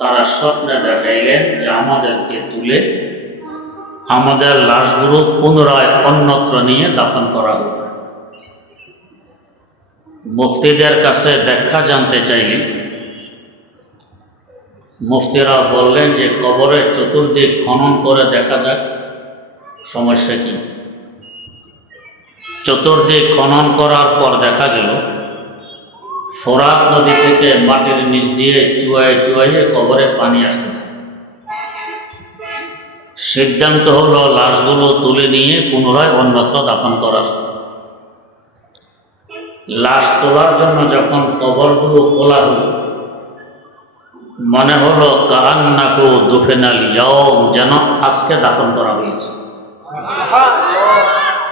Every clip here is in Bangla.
তারা স্বপ্নে দেখাইলেন যে আমাদেরকে তুলে আমাদের লাশগুলো পুনরায় অন্যত্র নিয়ে দাফন করা হোক। মুফতিদের কাছে ব্যাখ্যা জানতে চাইলে মুফতিরা বললেন যে কবরের চতুর্দিক খনন করে দেখা যাক সমস্যা কি। চতুর্দিক খনন করার পর দেখা গেল ফোরাত নদী থেকে মাটির নিচ দিয়ে চুয়ায়ে চুয়াইয়ে কবরে পানি আসতেছে। সিদ্ধান্ত হলো লাশগুলো তুলে নিয়ে পুনরায় অন্যত্র দাফন করার। লাশ তোলার জন্য যখন কবরগুলো খোলা হলো মনে হলো কাআন্নাহু দুফিনাল ইয়াওম, যেন আজকে দাফন করা হয়েছে।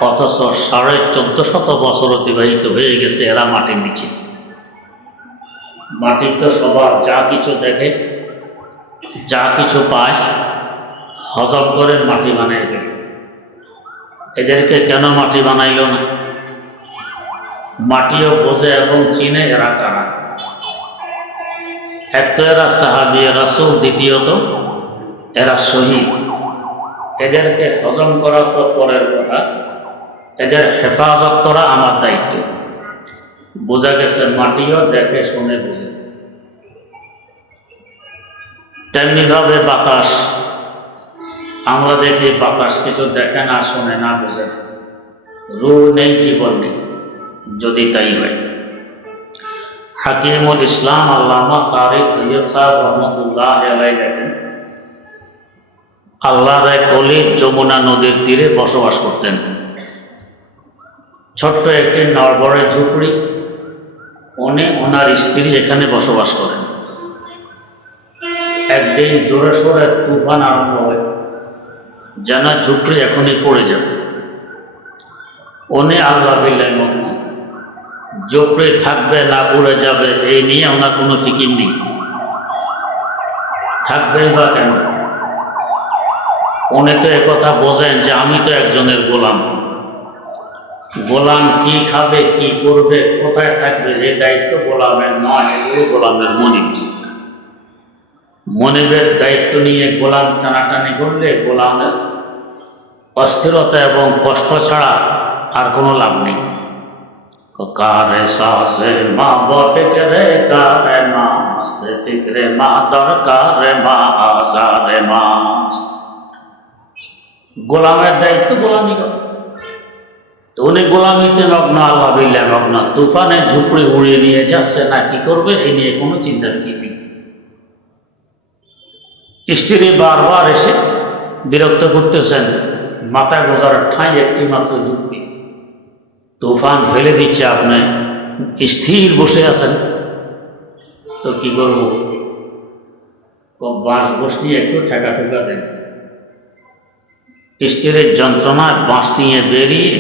অথচ 1450 বছর অতিবাহিত হয়ে গেছে এরা মাটির নিচে। মাটির তো সবার যা কিছু দেখে যা কিছু পায় হজম করে মাটি বানাই গেল। এদেরকে কেন মাটি বানাইল না? মাটিও বোঝে এবং চিনে এরা কারা। এক তো এরা সাহাবী রাসূল, দ্বিতীয়ত এরা শহীদ। এদেরকে হজম করা তো পরের কথা, এদের হেফাজত করা আমার দায়িত্ব। বোঝা গেছে মাটিও দেখে শুনে বুঝে। তেমনিভাবে বাতাস, আমরা দেখি বাতাস কিছু দেখে না, শোনে না, বুঝে না, রূহ নেই, জীবন নেই। যদি তাই হয়, হাকিমুল ইসলাম আল্লামা তারিক তৈয়ব সাহেব রহমতুল্লাহ আলাইহি লেখেন, আল্লাহর এক ওলি যমুনা নদীর তীরে বসবাস করতেন। ছোট্ট একটি নড়বড়ে ঝুপড়ি, উনি ওনার স্ত্রী এখানে বসবাস করেন। একদিন জোরে সোরে তুফান আরম্ভ হয়, যেন ঝুপড়ি এখনই পড়ে যাবে। উনি আল্লাহ বিল্লাহ মগ্ন, ঝুপড়ি থাকবে না উড়ে যাবে এই নিয়ে ওনার কোনো ফিকির নেই। থাকবেই বা কেন? উনি তো একথা বোঝেন যে আমি তো একজনের গোলাম। গোলাম কি খাবে, কি করবে, কোথায় থাকবে, এই দায়িত্ব গোলামের নয়, এগুলো গোলামের মনিব। মনিবের দায়িত্ব নিয়ে গোলাম টানাটানি করলে গোলামের অস্থিরতা এবং কষ্ট ছাড়া আর কোনো লাভ নেই। কারে সাজে মা বফিকরে কারে মা মস্তে ফিকরে মা দরকারে মা আজারে মা। গোলামের দায়িত্ব গোলামি করে। তো উনি গোলামিতে মগ্ন, আল্লাহ বিল্লাহ মগ্ন। তুফানে ঝুপড়ি উড়িয়ে নিয়ে যাচ্ছে না, কি করবে এই নিয়ে কোনো চিন্তার কি নেই। স্ত্রী বারবার এসে বিরক্ত করতেছেন, মাথায় গোজার ঠাঁই একটি মাত্র ঝুপড়ি, তুফান ফেলে দিচ্ছে, আপনি স্থির বসে আছেন, তো কি করবো? বাঁশ বস নিয়ে একটু ঠেকা ঠেকা দেন। স্ত্রীর যন্ত্রণায় বাঁশ নিয়ে বেরিয়ে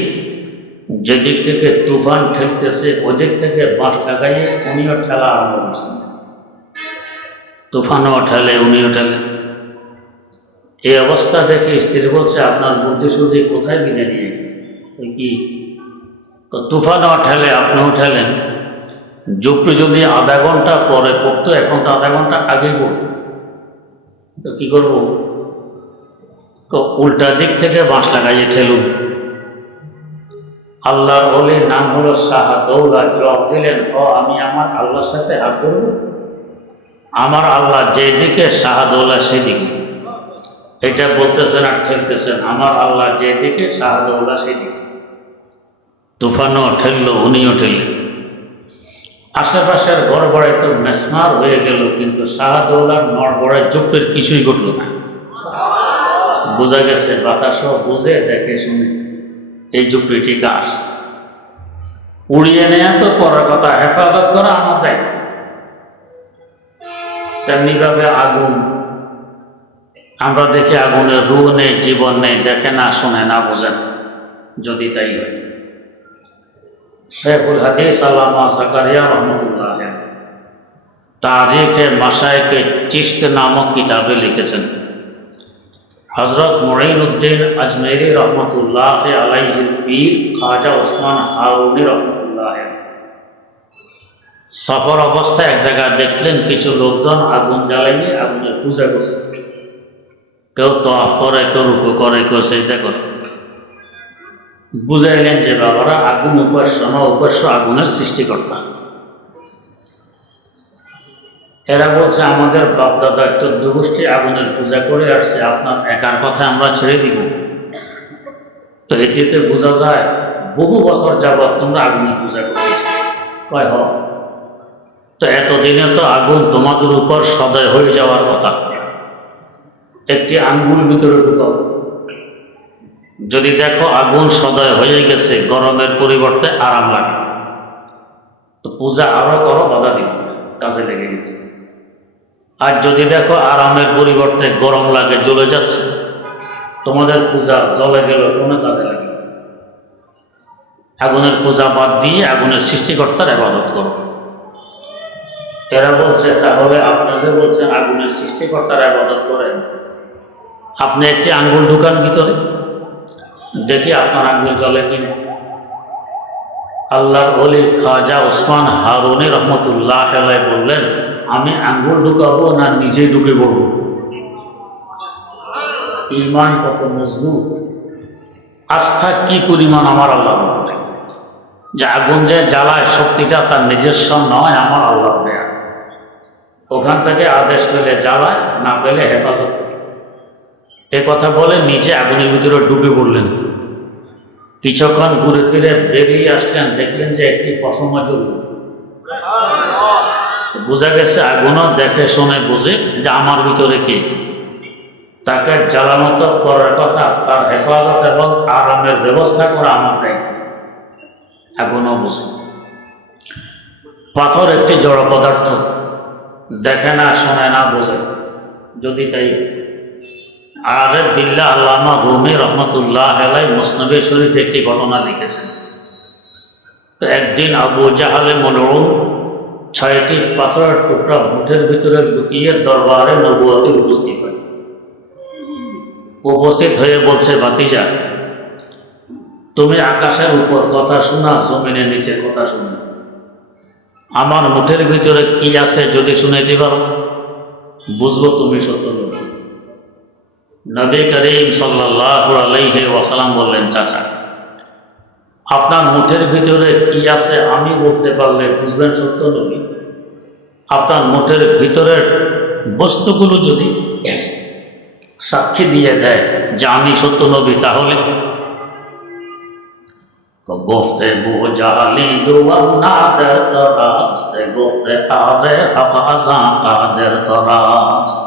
যেদিক থেকে তুফান ঠেলতেছে ওদিক থেকে বাঁশ ঠেকাইয়ে উনিও ঠেলা আরম্ভ করছেন। তুফানও ঠেলে, উনিও ঠেলে। এই অবস্থা দেখে স্ত্রী বলছে, আপনার বুদ্ধি শুদ্ধি কোথায় বিনে নিয়ে গেছে? কি তুফানও ঠেলে, আপনিও ঠেলেন। ঝুপড়ি যদি আধা ঘন্টা পরে পড়তো, এখন তো আধা ঘন্টা আগে পড়তো, তো কি করবো? তো উল্টা দিক থেকে বাঁশ লাগাইয়ে ঠেলুন। আল্লাহর ওলির নাম হলো শাহদৌলা। জবাব দিলেন, ও আমি আমার আল্লাহর সাথে হাত ধরব? আমার আল্লাহ যেদিকে শাহদৌলা সেদিকে। এটা বলতেছেন আর ঠেলতেছেন, আমার আল্লাহ যেদিকে শাহদৌলা সেদিকে। তুফানও ঠেললো, উনিও ঠেললেন। আশেপাশের গড়বড়ায় তো মেসমার হয়ে গেল, কিন্তু শাহদৌলার নড়বড়ায় ঝুপড়ির কিছুই ঘটল না। বোঝা গেছে বাতাসও বুঝে দেখে শুনে এই ঝুপড়িটি কাজ। উড়িয়ে নেয়া তো পরের কথা, হেফাজত করা আমার দায়িত্ব। তেমনিভাবে আগুন, আমরা দেখি আগুনের রূহ নেই, জীবন নেই, দেখে না, শোনে না, বোঝে না। যদি তাই হয়, শেখুল হাদিস আল্লামা জাকারিয়া রহমতুল্লাহ তারিখে মাশায়েখে চিশত নামক কিতাবে লিখেছেন, হযরত মুঈনুদ্দিন আজমেরি রহমতুল্লাহ আলাইহির পীর খাজা ওসমান হারুনি রহমতুল্লাহ সফর অবস্থায় এক জায়গায় দেখলেন কিছু লোকজন আগুন জ্বালাইয়ে আগুনের পূজা করছে, কেউ তওয়াফ করে, কেউ রুকু করে, কেউ সিজদা করে। বুঝাইলেন যে বাবারা, আগুন উপাস্য না, উপাস্য আগুনের সৃষ্টিকর্তা। এরা বলছে আমাদের বাপদাদা 14 গোষ্ঠী আগুনের পূজা করে আসছে, আপনার একার কথায় আমরা ছেড়ে দিব? তো এটিতে বোঝা যায় বহু বছর যাবৎ তোমরা আগুনের পূজা করতেছ। কয় হ, তো এতদিনে তো আগুন তোমাদের উপর সদয় হয়ে যাওয়ার কথা। একটি আঙ্গুল ভিতরে ঢুকাও, যদি দেখো আগুন সদয় হয়ে গেছে, গরমের পরিবর্তে আরাম লাগে, তো পূজা আরো করো, বাধা দিবে, কাজে লেগে গেছে। আর যদি দেখো আরামের পরিবর্তে গরম লাগে, জ্বলে যাচ্ছে, তোমাদের পূজা জ্বলে গেল, কোনো কাজে লাগে। আগুনের পূজা বাদ দিয়ে আগুনের সৃষ্টিকর্তার ইবাদত করো। এরা বলছে তাহলে আপনি যে বলছেন আগুনের সৃষ্টিকর্তার ইবাদত করেন, আপনি একটি আঙ্গুল ঢুকান ভিতরে, দেখি আপনার আঙ্গুল জ্বলে কিনা। আল্লাহর ওলি খাজা ওসমান হারুনি রহমতুল্লাহ আলাইহি বললেন, আমি আঙ্গুল ঢুকাবো না নিজে ঢুকে পড়বো? ঈমান কত মজবুত, আস্থা কি পরিমাণ আমার আল্লাহর উপরে, যে আগুন যে জ্বালায় শক্তিটা তার নিজস্ব নয়, আমার আল্লাহর দেয়া। ওখান থেকে আদেশ পেলে জ্বালায়, না পেলে হেফাজত করে। এ কথা বলে নিজে আগুনের ভিতরে ঢুকে পড়লেন। কিছুক্ষণ ঘুরে ফিরে বেরিয়ে আসলেন, দেখলেন যে একটি পশমা জ্বলল। বোঝা গেছে আগুনও দেখে শুনে বুঝে যে আমার ভিতরে কে, তাকে জ্বালানো তো করার কথা, তার হেফাজত এবং আরামের ব্যবস্থা করা আমার দায়িত্ব। আগুনও বুঝে। পাথর একটি জড় পদার্থ, দেখে না, শোনে না, বোঝে। যদি তাই আরে বিল্লাহ আল্লামা রুমি রহমতুল্লাহ আলাইহি মুসনাদে শরীফ একটি ঘটনা লিখেছেন। একদিন আবু জাহালে মলউন 6টি পাথরের টুকরা মুঠের ভিতরে লুকিয়ে দরবারে নবুয়তে উপস্থিত হয়। উপস্থিত হয়ে বলছে, ভাতিজা, তুমি আকাশের উপর কথা শোনা, জমিনের নিচে কথা শোনা, আমার মুঠের ভিতরে কি আছে যদি শুনাইতে পারো, বুঝবো তুমি সত্য নবী। নবী করিম সাল্লাল্লাহু আলাইহি ওয়াসাল্লাম বললেন, চাচা, আপনার মুঠের ভিতরে কি আছে আমি বলতে পারলে বুঝবেন সত্য নবী? আপনার মুঠের ভিতরের বস্তুগুলো যদি সাক্ষী দিয়ে দেয় যে আমি সত্য নবী, তাহলে গফতে বুজালি দুয়া নাদের তরাস্ত, গফতে আরে হকাজা কাদের তরাস্ত।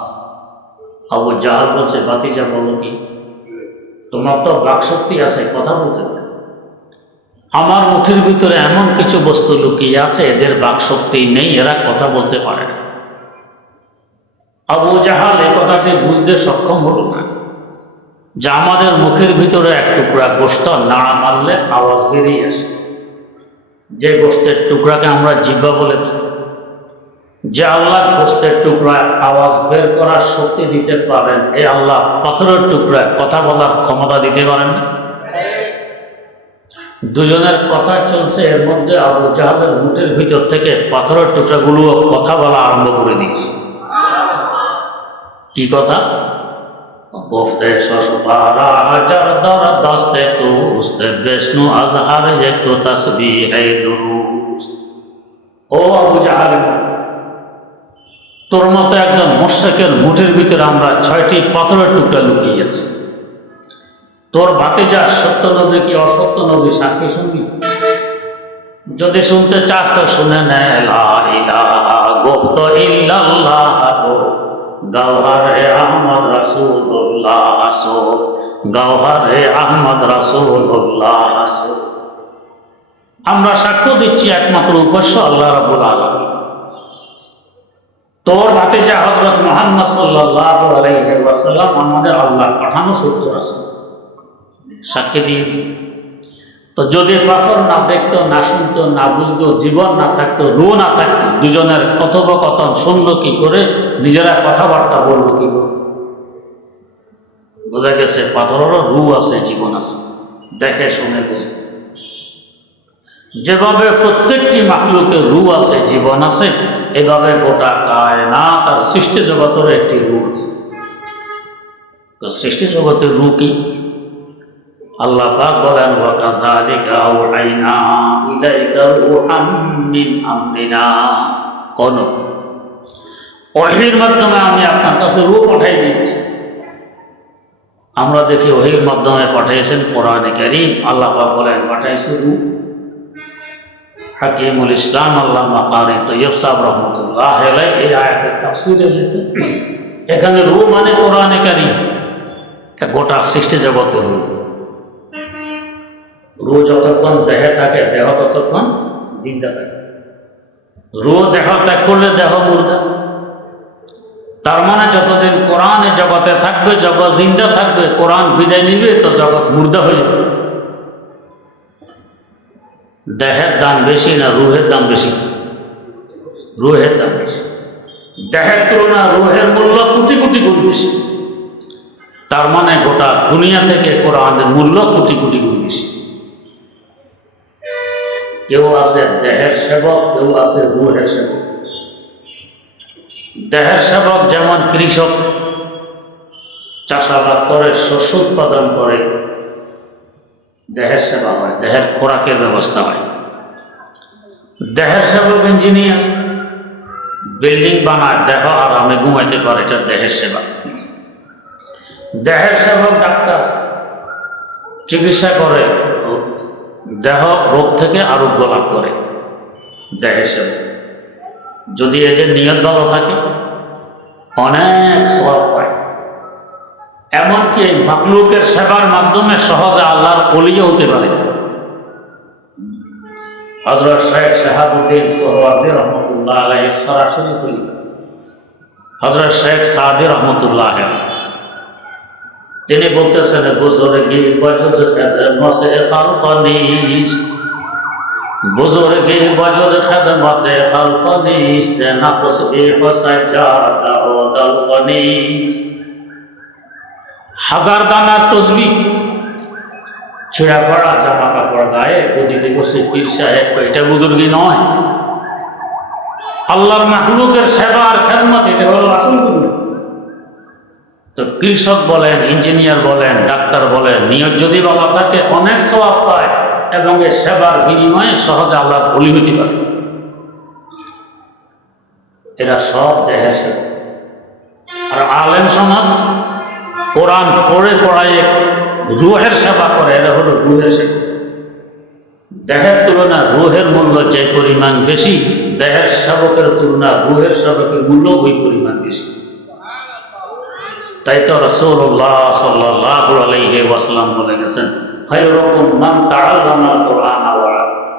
আবু জাহাল বলছে, ভাতিজা বলো কি, তোমার তো বাকশক্তি আছে, কথা বলতে পারে। আমার মুঠের ভিতরে এমন কিছু বস্তু লুকিয়ে আছে, এদের বাকশক্তি নেই, এরা কথা বলতে পারে না। আবু জাহাল এই কথাটি বুঝতে সক্ষম হলো না যে আমাদের মুখের ভিতরে এক টুকরা গোশত নাড়া মারলে আওয়াজ বেরিয়ে আসে, যে গোশতের টুকরাকে আমরা জিহ্বা বলে থাকি। যে আল্লাহ গোশতের টুকরা আওয়াজ বের করার শক্তি দিতে পারেন, এই আল্লাহ পাথরের টুকরা কথা বলার ক্ষমতা দিতে পারেন না? দুজনের কথা চলছে, এর মধ্যে আবু জাহালের মুঠের ভিতর থেকে পাথরের টুকরাগুলো কথা বলা আরম্ভ করে দিয়েছে। কি কথা? গফতে শশপারা হাজার দর দস্তে তুস্তে বিষ্ণু আজহার একটু তাসবিহ দুরুস। ও আবু জাহাল, তোর মতো একজন মুশরিকের মুঠের ভিতরে আমরা 6টি পাথরের টুকরা লুকিয়েছি। তোর ভাতিজা সত্য নবী কি অসত্য নবী সাক্ষী শুনবি? যদি শুনতে চাস তো শুনে নে, লা ইলাহা গুফত ইল্লাল্লাহ গওহরে আহমদ রাসূলুল্লাহ আসফ, গওহরে আহমদ রাসূলুল্লাহ আসফ। আমরা সাক্ষ্য দিচ্ছি একমাত্র উপাস্য আল্লাহ রাব্বুল আলামিন। তোর ভাতিজা হযরত মুহাম্মদ সাল্লাল্লাহু আলাইহি ওয়াসাল্লাম আমাদের আল্লাহর পাঠানো সত্য রাসূল, সাক্ষী দিয়ে দিই। তো যদি পাথর না দেখতো, না শুনতো, না বুঝতো, জীবন না থাকতো, রূহ না থাকতো, দুজনের কথোপকথন শুনলো কি করে, নিজেরা কথাবার্তা বললো কি করে? বোঝা গেছে পাথরেরও রূহ আছে, জীবন আছে, দেখে শুনে বুঝে। যেভাবে প্রত্যেকটি মাখলুকের রূহ আছে, জীবন আছে, এভাবে গোটা কায়নাত আর সৃষ্টি জগতের একটি রূহ আছে। তো সৃষ্টি জগতের রূহ কি? আল্লাহ পাক বলেন, ওয়া কাযালিকা আওহাইনা ইলাইকা রূহাম মিন আমরিনা। কোন ওহীর মাধ্যমে আমি আপনার কাছে রূহ পাঠাই দিয়েছি। আমরা দেখি ওহীর মাধ্যমে পাঠিয়েছেন কোরআনে কারীম। আল্লাহ পাক বলেন পাঠাইছে রূহ। হাকিমুল ইসলাম আল্লামা কারি তৈয়ব সাহেব রহমতুল্লাহ আলাইহি এই আয়াতের তাফসীরে লিখেন, এখানে রূহ মানে কোরআনে কারীম, গোটা সৃষ্টি জগতের রূহ। রূহ যতক্ষণ দেহে থাকে, দেহ ততক্ষণ জিন্দা থাকে। রূহ দেহ ত্যাগ করলে দেহ মুর্দা। তার মানে যতদিন কোরআন জগতে থাকবে, জগৎ জিন্দা থাকবে। কোরআন বিদায় নিবে তো জগৎ মুর্দা হয়ে যাবে। দেহের দাম বেশি না রূহের দাম বেশি? রূহের দাম বেশি। দেহের তুলনা রূহের মূল্য কোটি কোটি গুণ বেশি। তার মানে গোটা দুনিয়া থেকে কোরআনের মূল্য কোটি কোটি গুণ বেশি। কেউ আছে দেহের সেবক, কেউ আছে রূহের সেবক। দেহের সেবক যেমন কৃষক চাষাবাদ করে, শস্য উৎপাদন করে, দেহের সেবা হয়, দেহের খোরাকের ব্যবস্থা হয়। দেহের সেবক ইঞ্জিনিয়ার, বিল্ডিং বানায়, দেহ আরামে ঘুমাইতে পারে, এটা দেহের সেবা। দেহের সেবক ডাক্তার, চিকিৎসা করে, দেহ রোগ থেকে আরোগ্য লাভ করে, দেহের সেবক। যদি এদের নিয়ত ভালো থাকে অনেক সওয়াব পায়। এমনকি মাখলুকের সেবার মাধ্যমে সহজে আল্লাহর ওলিও হতে পারে। হযরত শেখ শাহাবুদ্দিন সোহরাওয়ার্দী রহমতুল্লাহ আলাইহির সরাসরি খলিফা হযরত শেখ সাদি রহমতুল্লাহ আলাইহি, তিনি বলতেছেন, বুজুর্গি বজুদ খেদমতে খালক নিস্ত, বুজুর্গি বজুদ খেদমতে খালক নিস্ত, নফস বি হুসাইজাত ও দলক নিস্ত। হাজার দানার তসবিহ, ছেঁড়া পড়া জামা কাপড় গায়ে গদিতে বসে পীর সাহেব, এটা বুজুর্গি নয়। আল্লাহর মাখলুকের সেবা আর খেদমত, এটা হলো আসল বুজুর্গি। তো কৃষক বলেন, ইঞ্জিনিয়ার বলেন, ডাক্তার বলেন, নিয়ত যদি ভালো থাকে অনেক সওয়াব পায় এবং এই সেবার বিনিময়ে সহজে আল্লাহর ওলি হইতে পারে। এরা সব দেহের সেবা। আর আলেম সমাজ কোরআন পড়ে পড়ায় রূহের সেবা করে, এরা হলো রূহের সেবা। দেহের তুলনা রূহের মূল্য যে পরিমাণ বেশি, দেহের সেবকের তুলনা রূহের সেবকের মূল্য ওই পরিমাণ বেশি। তাই তো রাসূলুল্লাহ সাল্লাল্লাহু আলাইহি ওয়াসাল্লাম বলে গেছেন, খায়রুকুম মান তাআল্লামাল কুরআন ওয়া আল্লামা।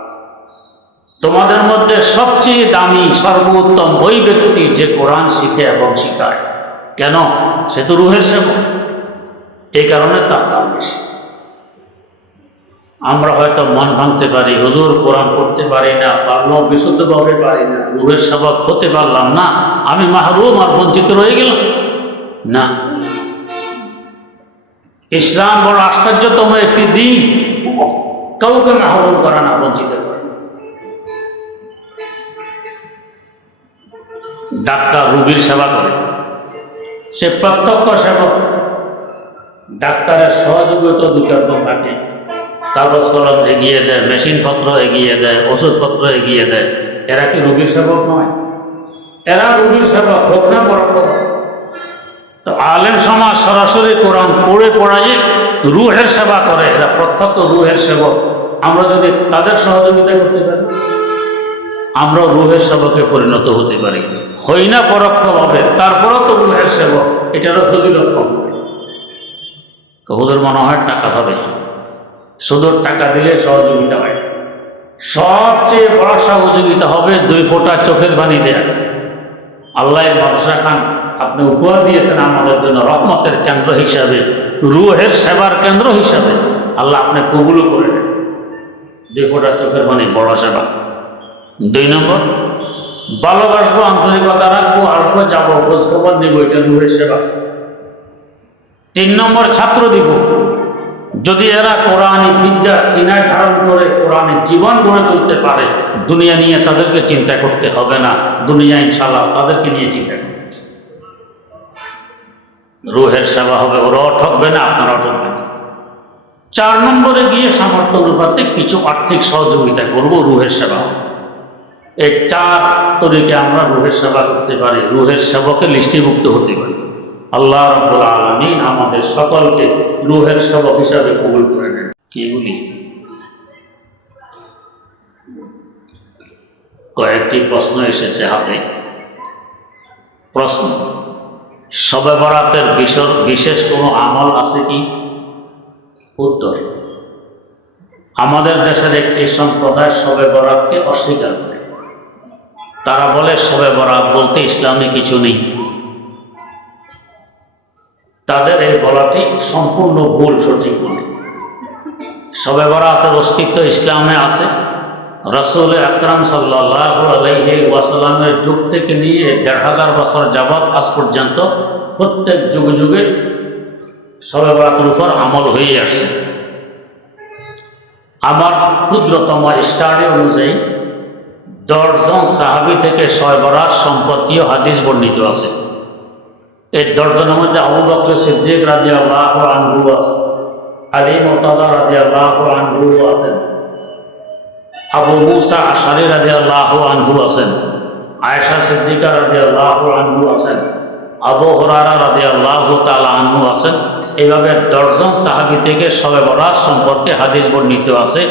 তোমাদের মধ্যে সবচেয়ে দামি, সর্বোত্তম ওই ব্যক্তি যে কোরআন শিখে এবং শিখায়। কেন? সে তো রূহের সেবক, এই কারণে তার দাম বেশি। আমরা হয়তো মন ভাঙতে পারি, হুজুর কোরআন পড়তে পারি না, পারলেও বিশুদ্ধভাবে পারি না, রূহের সেবক হতে পারলাম না, আমি মাহরুম আর বঞ্চিত রয়ে গেলাম। না, ইসলাম বড় আশ্চর্যতম একটি দিন, কাউকে মাহরুম করে না, বঞ্চিত করে। ডাক্তার রোগীর সেবা করে, সে প্রত্যক্ষ সেবক। ডাক্তারের সহযোগিতা দু চারজন থাকে, কাগজ কলম এগিয়ে দেয়, মেশিনপত্র এগিয়ে দেয়, ওষুধপত্র এগিয়ে দেয়। এরা কি রোগীর সেবক নয়? এরা রোগীর সেবক, হোক না পরোক্ষ। তো আলেম সমাজ সরাসরি কোরআন পড়ে পড়ায় রূহের সেবা করে, এরা প্রত্যক্ষ রূহের সেবক। আমরা যদি তাদের সহযোগিতা করতে পারি, আমরা রূহের সেবকে পরিণত হতে পারি। হই না পরোক্ষভাবে, তারপরেও তো রূহের সেবক, এটারও ফজিলত কম। হুজুর মনে হয় টাকা হবে, শুধু টাকা দিলে সহযোগিতা হয়। সবচেয়ে বড় সহযোগিতা হবে 2 ফোঁটা চোখের পানি দেয়া। আল্লাহ মাদ্রাসা খান আপনি উপহার দিয়েছেন আমাদের জন্য রহমতের কেন্দ্র হিসাবে, রূহের সেবার কেন্দ্র হিসাবে। আল্লাহ আপনি কবুল করে নেন। 2 ফোঁটা চোখের পানি বড় সেবা। 2 নম্বর, ভালোবাসবো, আন্তরিকতা রাখবো, আসবো, যাবো, খোঁজ খবর নিব, এটা রূহের সেবা। 3 নম্বর, ছাত্র দিব, যদি এরা কোরআনী বিদ্যা সিনায় ধারণ করে কোরআনের জীবন গড়ে তুলতে পারে, দুনিয়া নিয়ে তাদেরকে চিন্তা করতে হবে না, দুনিয়া ইনশাআল্লাহ তাদেরকে নিয়ে চিন্তা করবে। রুহের সেবা হবে, ওরাও ঠকবে না, আপনারাও ঠকবেন না। 4 নম্বরে গিয়ে সামর্থ্য অনুপাতে কিছু আর্থিক সহযোগিতা করব, রুহের সেবা। এই 4 তরিকে আমরা রুহের সেবা করতে পারি, রুহের সেবকের লিস্টিভুক্ত হতে পারি। আল্লাহ রাব্বুল আলামিন আমাদের সকলকে রুহের সেবক হিসাবে কবুল করে নেন। কি বলি, কয়েকটি প্রশ্ন এসেছে হাতে। প্রশ্ন, শবে বরাতের বিশেষ কোনো আমল আছে কি? উত্তর, আমাদের দেশের একটি সম্প্রদায় শবে বরাতকে অস্বীকার করে। তারা বলে শবে বরাত বলতে ইসলামে কিছু নেই। তাদের এই বলাটি সম্পূর্ণ ভুল, সঠিক নয়। শবে বরাতের অস্তিত্ব ইসলামে আছে। রাসূল আকরাম সাল্লাল্লাহু আলাইহি ওয়াসাল্লামের যুগ থেকে নিয়ে ১৫০০ বছর যাবৎ আজ পর্যন্ত প্রত্যেক যুগে যুগে শবে বরাতের উপর আমল হয়ে আসছে। আমার ক্ষুদ্রতম স্টাডি অনুযায়ী 10 জন সাহাবী থেকে শবে বরাত সম্পর্কীয় হাদিস বর্ণিত আছে। এই 10 জনের মধ্যে আবু বকর সিদ্দিক রাদিয়াল্লাহু আনহু আছেন, আলী মুরতাযা রাদিয়াল্লাহু আনহু আছেন, আবু মুসা আশআরী রাদিয়াল্লাহু আনহু আছেন, আয়েশা সিদ্দিকা রাদিয়াল্লাহু আনহু আছেন, আবু হুরায়রা রাদিয়াল্লাহু তাআলা আনহু আছেন। এইভাবে 10 জন সাহাবী থেকে শবে বরাত সম্পর্কে হাদিস বর্ণিত আছে।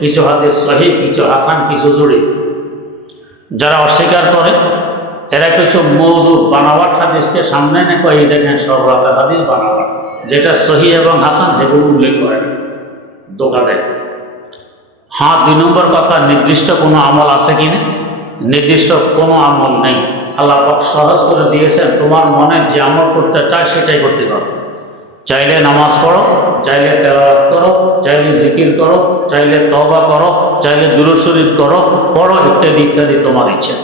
কিছু হাদিস সহিহ, কিছু হাসান, কিছু জয়ীফ। যারা অস্বীকার করে এরা কিছু মওযূদ বানাওয়াট হাদিসকে সামনে এনে কই দেখেন শবে বরাতের হাদিস বানাওয়াট, যেটা সহিহ এবং হাসান সেগুলো উল্লেখ করে ধোঁকা দেয়। হ্যাঁ, 2 নম্বর কথা, নির্দিষ্ট কোনো আমল আছে কিনা? নির্দিষ্ট কোনো আমল নেই। আল্লাহ পাক সহজ করে দিয়েছেন, তোমার মনে যে আমল করতে চায় সেটাই করতে পারো। চাইলে নামাজ পড়ো, চাইলে তেলাওয়াত করো, চাইলে জিকির করো, চাইলে তওবা করো, চাইলে দুরূদ শরীফ করো, পড়ো, ইত্যাদি ইত্যাদি, তোমার ইচ্ছা।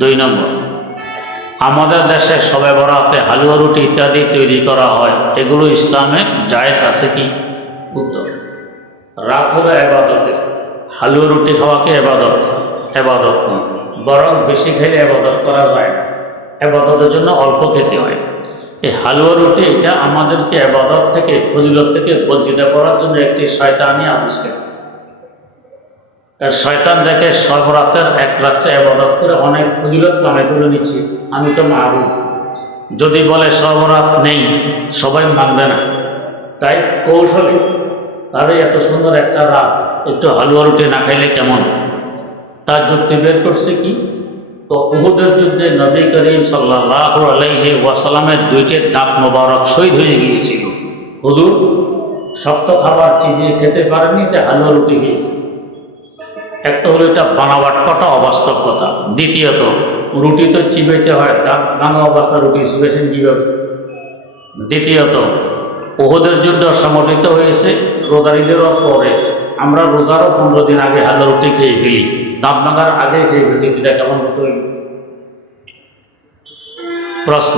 2 নম্বর, আমাদের দেশে শবে বরাতে হালুয়া রুটি ইত্যাদি তৈরি করা হয়, এগুলো ইসলামে জায়েজ আছে কি? উত্তর, রাত হলো ইবাদতের, হালুয়া রুটি খাওয়াকে ইবাদত নয়, বরং বেশি খেলে ইবাদত করা যায় না। ইবাদতের জন্য অল্প খেতে হয়। এই হালুয়া রুটি এটা আমাদেরকে ইবাদত থেকে, ফজিলত থেকে বঞ্চিত করার জন্য একটি শয়তানি আবিষ্কার। শয়তান দেখে শবে বরাতের 1 রাত্রে ইবাদত করে অনেক ফজিলত কামাই করে নিচ্ছি, আমি তো মাহরুম। যদি বলে শবে বরাত নেই, সবাই মানবে না। তাই কৌশলে তাহলে এত সুন্দর একটা রাত একটু হালুয়া রুটি না খাইলে কেমন? তার যুক্তি বের করছে কি? তো উহুদের যুদ্ধে নবী করিম সাল্লাল্লাহু আলাইহি ওয়াসাল্লামের 2টি দাঁত মোবারক শহীদ হয়ে গিয়েছিল। হুজুর শক্ত খাবার চিবিয়ে খেতে পারেনি, তাই হালুয়া রুটি খেয়েছে। একটা হলো এটা বানাওয়াট কথা, অবাস্তব কথা। দ্বিতীয়ত, রুটি তো চিবাইতে হয়, দাঁত ভাঙা অবস্থা রুটি চিবেছেন কীভাবে? দ্বিতীয়ত, উহুদের যুদ্ধ সংগঠিত হয়েছে রোজার ঈদের পরে। আমরা রোজারও 15 দিন আগে হালুয়া রুটি খেয়ে ফেলি, দাঁত ভাঙার আগে খেয়ে ফেলছি, এটা কেমন করি? প্রশ্ন,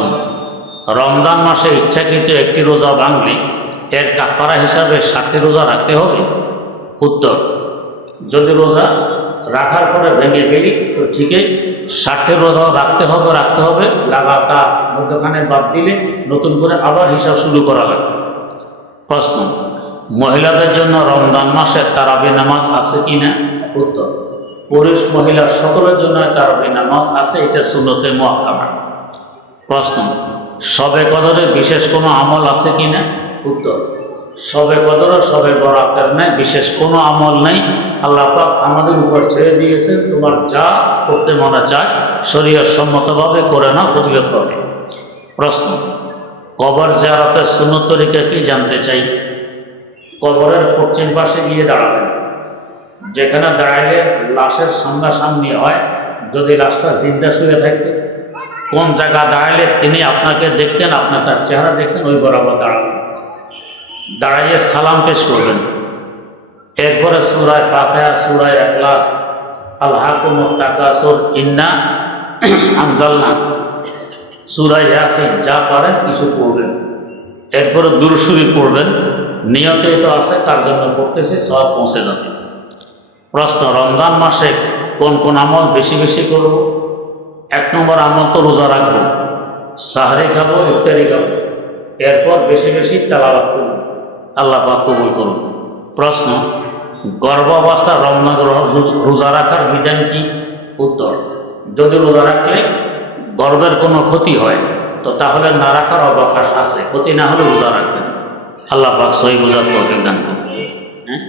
রমজান মাসে ইচ্ছাকৃত একটি রোজা ভাঙলে এর কাফারা হিসাবে 7টি রোজা রাখতে হবে? উত্তর, যদি রোজা রাখার পরে ভেঙে ফেলি তো ঠিকই 7টি রোজা রাখতে হবে। লাগাতার মধ্যখানে বাদ দিলে নতুন করে আবার হিসাব শুরু করা লাগবে। প্রশ্ন, মহিলাদের জন্য রমজান মাসে তারাবি নামাজ আছে কিনা? উত্তর, পুরুষ মহিলা সকলের জন্য তারাবি নামাজ আছে, এটা সুন্নতে মুআক্কাদা। প্রশ্ন, শবে কদরে বিশেষ কোনো আমল আছে কিনা? উত্তর, শবে কদর ও শবে বরাতের ন্যায় বিশেষ কোনো আমল নেই। আল্লাহ পাক আমাদের উপর ছেড়ে দিয়েছে, তোমার যা করতে মনে চায় শরীয়ত সম্মতভাবে করে না, ফজিলত পাবে। প্রশ্ন, কবর জিয়ারতের সুন্নত তরিকা কি জানতে চাই। কবরের পশ্চিম পাশে গিয়ে দাঁড়াবেন, যেখানে দাঁড়াইলে লাশের সামনাসামনি হয়। যদি লাশটা জিন্দা শুয়ে থাকে, কোন জায়গা দাঁড়াইলে তিনি আপনাকে দেখতেন, আপনার তার চেহারা দেখতেন, ওই বরাবর দাঁড়াবেন। দাঁড়াইয়ে সালাম পেশ করবেন। এরপরে সূরা ফাতিহা, সূরা ইখলাস, আলহাকুমুত তাকাসুর, ইন্না আনজালনা, সূরা ইয়াসিন, যা পারেন কিছু পড়বেন। এরপরে দুরূদ শরীফ পড়বেন। নিয়তে তো আছে, তার জন্য করতেছি, সব পৌঁছে যাবে। প্রশ্ন, রমজান মাসে কোন কোন আমল বেশি বেশি করব? 1 নম্বর আমল তো রোজা রাখবো, সাহরি খাবো, ইফতারি খাবো, এরপর বেশি বেশি তেলাওয়াত করব, আল্লাহ পাক কবুল করুন। প্রশ্ন, গর্ভাবস্থা রমজান রোজা রাখার বিধান কি? উত্তর, যদি রোজা রাখলে গর্ভের কোনো ক্ষতি হয় তো তাহলে না রাখার অবকাশ আছে, ক্ষতি না হলে রোজা রাখবেন। আল্লাহ পাক সহি বোঝার তৌফিক দান করুন। হ্যাঁ,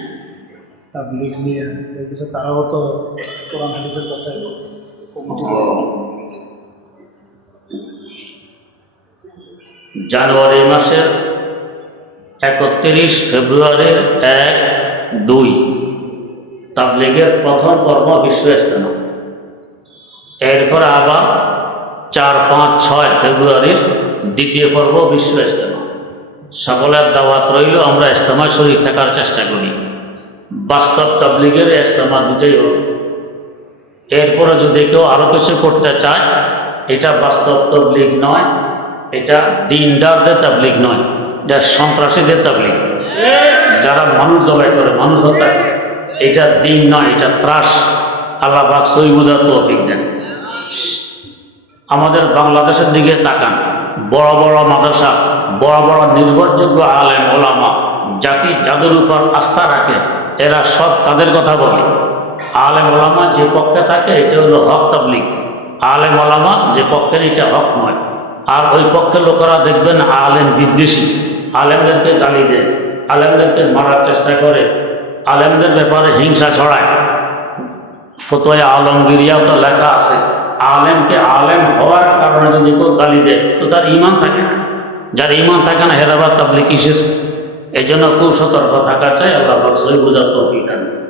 তাবলীগ নিয়ে দেখতেছে তারাও তো কোরআন হাদিসের কথাই কমিটি জানুয়ারি মাসের 31 ফেব্রুয়ারির 1-2 তাবলীগের প্রথম পর্ব বিশ্ব ইজতেমা, এরপর আবার 4-5-6 ফেব্রুয়ারির দ্বিতীয় পর্ব বিশ্ব ইজতেমা। সকলের দাওয়াত রইল, আমরা ইজতেমায় শরীক থাকার চেষ্টা করি। বাস্তব তাবলীগের ইজতেমা দুটোই হল। এরপরে যদি কেউ আরো কিছু করতে চায়, এটা বাস্তব তাবলীগ নয়, এটা দিনদারদের তাবলীগ নয়, এটা সন্ত্রাসীদের তাবলীগ, যারা মানুষ জবাই করে, মানুষ হত্যা করে। এটা দিন নয়, এটা ত্রাস। আল্লাহ পাক সহি বুঝার তৌফিক দেন। আমাদের বাংলাদেশের দিকে তাকান, বড় বড় মাদ্রাসা, বড় বড় নির্ভরযোগ্য আলেম ওলামা, জাতি যাদের উপর আস্থা রাখে, এরা সব তাদের কথা বলে। আলেম ওলামা যে পক্ষে থাকে এটা হলো হক তাবলীগ, আলেম ওলামা যে পক্ষের এটা হক নয়। আর ওই পক্ষের লোকেরা দেখবেন আলেম বিদ্বেষী, আলেমদেরকে গালি দেয়, আলেমদেরকে মারার চেষ্টা করে, আলেমদের ব্যাপারে হিংসা ছড়ায়। ফতোয়া আলমগীরিয়াও তো লেখা আছে, আলেমকে আলেম হওয়ার কারণে যদি কেউ গালি দেয় তো তার ঈমান থাকে না। যার ঈমান থাকে না হেরাবার তাবলীগ কিসের? এই জন্য খুব সতর্ক থাকা চাই। আল্লাহ পাক সহি বুঝার তৌফিক দান করুন।